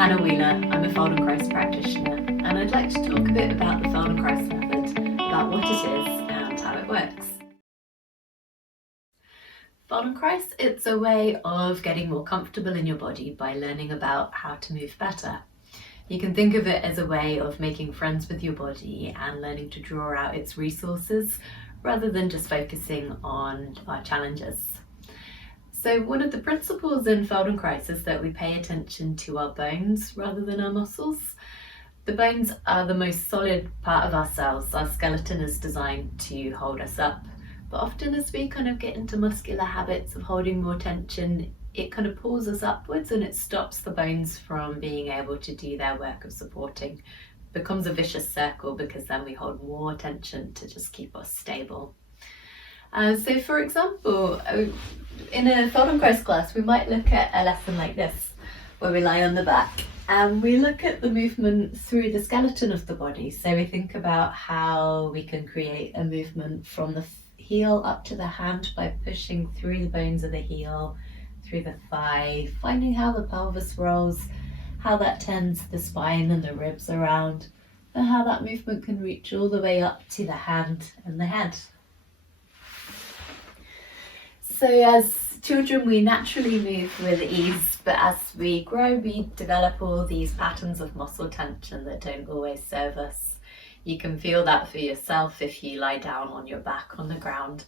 I'm a Feldenkrais practitioner, and I'd like to talk a bit about the Feldenkrais method, about what it is and how it works. Feldenkrais, it's a way of getting more comfortable in your body by learning about how to move better. You can think of it as a way of making friends with your body and learning to draw out its resources rather than just focusing on our challenges. So one of the principles in Feldenkrais is that we pay attention to our bones rather than our muscles. The bones are the most solid part of ourselves. Our skeleton is designed to hold us up. But often as we kind of get into muscular habits of holding more tension, it kind of pulls us upwards and it stops the bones from being able to do their work of supporting. It becomes a vicious circle because then we hold more tension to just keep us stable. So for example, in a Feldenkrais class, we might look at a lesson like this, where we lie on the back and we look at the movement through the skeleton of the body. So we think about how we can create a movement from the heel up to the hand by pushing through the bones of the heel, through the thigh, finding how the pelvis rolls, how that turns the spine and the ribs around, and how that movement can reach all the way up to the hand and the head. So as children, we naturally move with ease, but as we grow, we develop all these patterns of muscle tension that don't always serve us. You can feel that for yourself if you lie down on your back on the ground.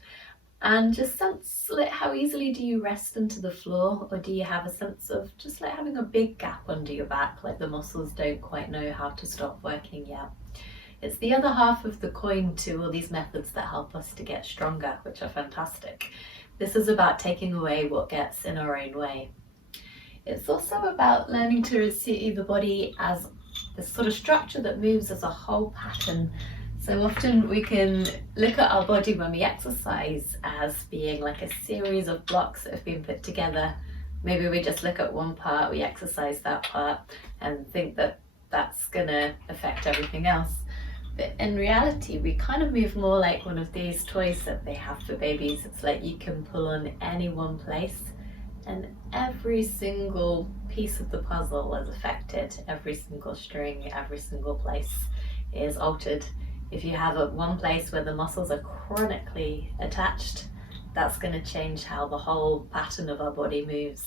And just sense like how easily do you rest into the floor, or do you have a sense of just like having a big gap under your back, like the muscles don't quite know how to stop working yet. It's the other half of the coin to all these methods that help us to get stronger, which are fantastic. This is about taking away what gets in our own way. It's also about learning to see the body as this sort of structure that moves as a whole pattern. So often we can look at our body when we exercise as being like a series of blocks that have been put together. Maybe we just look at one part, we exercise that part and think that that's gonna affect everything else. But in reality, we kind of move more like one of these toys that they have for babies. It's like you can pull on any one place and every single piece of the puzzle is affected. Every single string, every single place is altered. If you have one place where the muscles are chronically attached, that's going to change how the whole pattern of our body moves.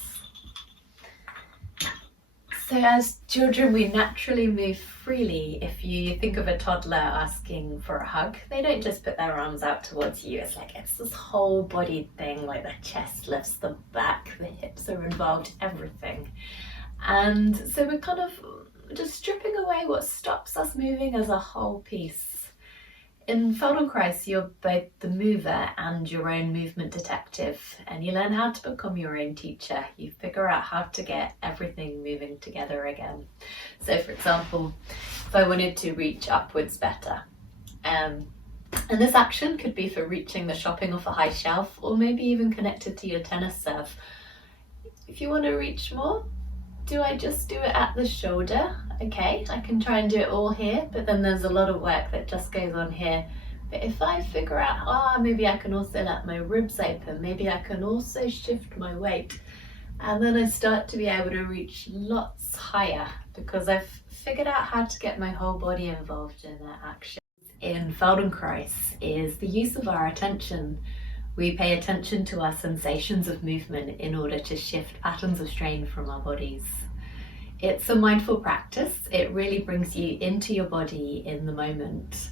So as children, we naturally move freely. If you think of a toddler asking for a hug, they don't just put their arms out towards you. It's this whole body thing, like the chest lifts, the back, the hips are involved, everything. And so we're kind of just stripping away what stops us moving as a whole piece. In Feldenkrais, you're both the mover and your own movement detective, and you learn how to become your own teacher. You figure out how to get everything moving together again. So for example, if I wanted to reach upwards better, and this action could be for reaching the shopping off a high shelf, or maybe even connected to your tennis serve. If you want to reach more, do I just do it at the shoulder? Okay, I can try and do it all here, but then there's a lot of work that just goes on here. But if I figure out, maybe I can also let my ribs open, maybe I can also shift my weight, and then I start to be able to reach lots higher because I've figured out how to get my whole body involved in that action. In Feldenkrais is the use of our attention. We pay attention to our sensations of movement in order to shift patterns of strain from our bodies. It's a mindful practice. It really brings you into your body in the moment.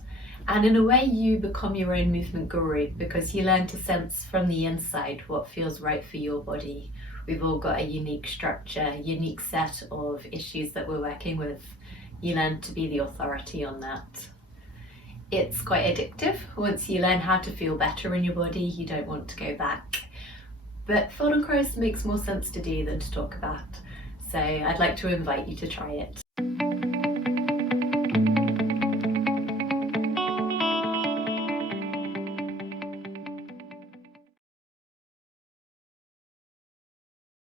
And in a way, you become your own movement guru because you learn to sense from the inside what feels right for your body. We've all got a unique structure, unique set of issues that we're working with. You learn to be the authority on that. It's quite addictive. Once you learn how to feel better in your body, you don't want to go back. But Feldenkrais makes more sense to do than to talk about. So I'd like to invite you to try it.